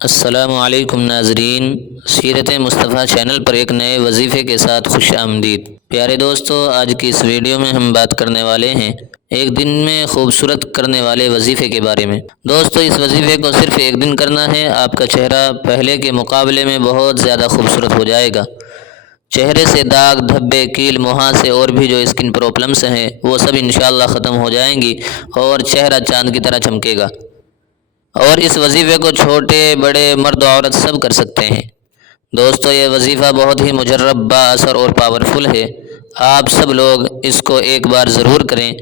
السلام علیکم ناظرین، سیرت مصطفیٰ چینل پر ایک نئے وظیفے کے ساتھ خوش آمدید۔ پیارے دوستو، آج کی اس ویڈیو میں ہم بات کرنے والے ہیں ایک دن میں خوبصورت کرنے والے وظیفے کے بارے میں۔ دوستو، اس وظیفے کو صرف ایک دن کرنا ہے، آپ کا چہرہ پہلے کے مقابلے میں بہت زیادہ خوبصورت ہو جائے گا۔ چہرے سے داغ، دھبے، کیل، مہاسے اور بھی جو اسکن پرابلمس ہیں وہ سب انشاءاللہ ختم ہو جائیں گی اور چہرہ چاند کی طرح چمکے گا۔ اور اس وظیفے کو چھوٹے بڑے مرد و عورت سب کر سکتے ہیں۔ دوستو، یہ وظیفہ بہت ہی مجرب، با اثر اور پاورفل ہے۔ آپ سب لوگ اس کو ایک بار ضرور کریں۔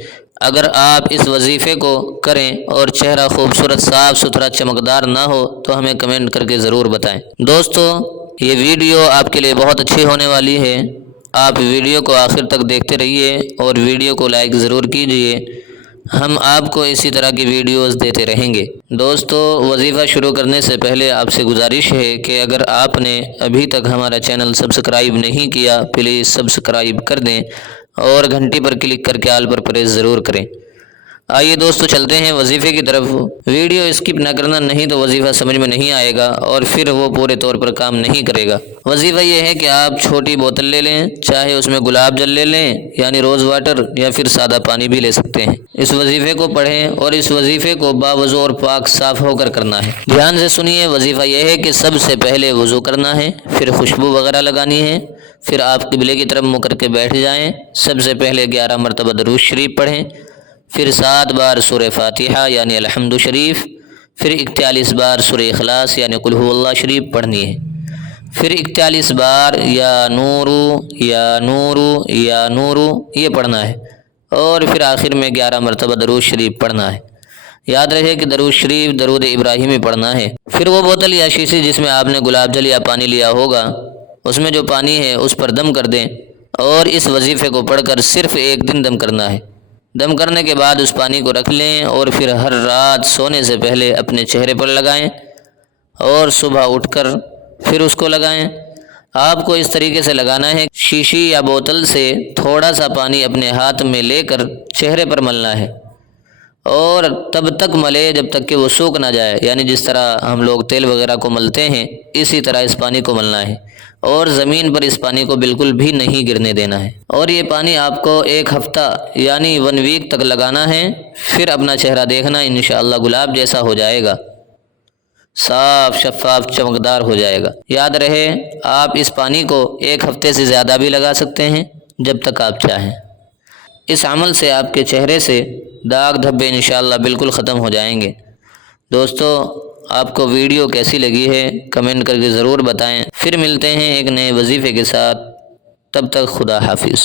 اگر آپ اس وظیفے کو کریں اور چہرہ خوبصورت، صاف ستھرا، چمکدار نہ ہو تو ہمیں کمنٹ کر کے ضرور بتائیں۔ دوستو، یہ ویڈیو آپ کے لیے بہت اچھی ہونے والی ہے۔ آپ ویڈیو کو آخر تک دیکھتے رہیے اور ویڈیو کو لائک ضرور کیجیے۔ ہم آپ کو اسی طرح کی ویڈیوز دیتے رہیں گے۔ دوستو، وظیفہ شروع کرنے سے پہلے آپ سے گزارش ہے کہ اگر آپ نے ابھی تک ہمارا چینل سبسکرائب نہیں کیا، پلیز سبسکرائب کر دیں اور گھنٹی پر کلک کر کے آل پر پریس ضرور کریں۔ آئیے دوستو، چلتے ہیں وظیفے کی طرف۔ ویڈیو اسکپ نہ کرنا، نہیں تو وظیفہ سمجھ میں نہیں آئے گا اور پھر وہ پورے طور پر کام نہیں کرے گا۔ وظیفہ یہ ہے کہ آپ چھوٹی بوتل لے لیں، چاہے اس میں گلاب جل لے لیں یعنی روز واٹر، یا پھر سادہ پانی بھی لے سکتے ہیں۔ اس وظیفے کو پڑھیں اور اس وظیفے کو باوضو اور پاک صاف ہو کر کرنا ہے۔ دھیان سے سنیے، وظیفہ یہ ہے کہ سب سے پہلے وضو کرنا ہے، پھر خوشبو وغیرہ لگانی ہے، پھر آپ قبلے کی طرف منہ کر کے بیٹھ جائیں۔ سب سے پہلے 11 مرتبہ درود شریف پڑھیں، پھر 7 بار سورہ فاتحہ یعنی الحمد شریف، پھر 41 بار سورہ اخلاص یعنی قل هو اللہ شریف پڑھنی ہے، پھر 41 بار یا نورو یا نورو یا نورو یہ پڑھنا ہے، اور پھر آخر میں 11 مرتبہ درود شریف پڑھنا ہے۔ یاد رہے کہ درود شریف درود ابراہیمی پڑھنا ہے۔ پھر وہ بوتل یا شیشی جس میں آپ نے گلاب جل یا پانی لیا ہوگا، اس میں جو پانی ہے اس پر دم کر دیں اور اس وظیفے کو پڑھ کر صرف ایک دن دم کرنا ہے۔ دم کرنے کے بعد اس پانی کو رکھ لیں اور پھر ہر رات سونے سے پہلے اپنے چہرے پر لگائیں اور صبح اٹھ کر پھر اس کو لگائیں۔ آپ کو اس طریقے سے لگانا ہے، شیشی یا بوتل سے تھوڑا سا پانی اپنے ہاتھ میں لے کر چہرے پر ملنا ہے اور تب تک ملے جب تک کہ وہ سوکھ نہ جائے، یعنی جس طرح ہم لوگ تیل وغیرہ کو ملتے ہیں اسی طرح اس پانی کو ملنا ہے، اور زمین پر اس پانی کو بالکل بھی نہیں گرنے دینا ہے۔ اور یہ پانی آپ کو 1 ہفتہ یعنی 1 ویک تک لگانا ہے، پھر اپنا چہرہ دیکھنا انشاءاللہ گلاب جیسا ہو جائے گا، صاف شفاف چمکدار ہو جائے گا۔ یاد رہے، آپ اس پانی کو 1 ہفتے سے زیادہ بھی لگا سکتے ہیں، جب تک آپ چاہیں۔ اس عمل سے آپ کے چہرے سے داغ دھبے انشاءاللہ بالکل ختم ہو جائیں گے۔ دوستو، آپ کو ویڈیو کیسی لگی ہے کمنٹ کر کے ضرور بتائیں۔ پھر ملتے ہیں ایک نئے وظیفے کے ساتھ، تب تک خدا حافظ۔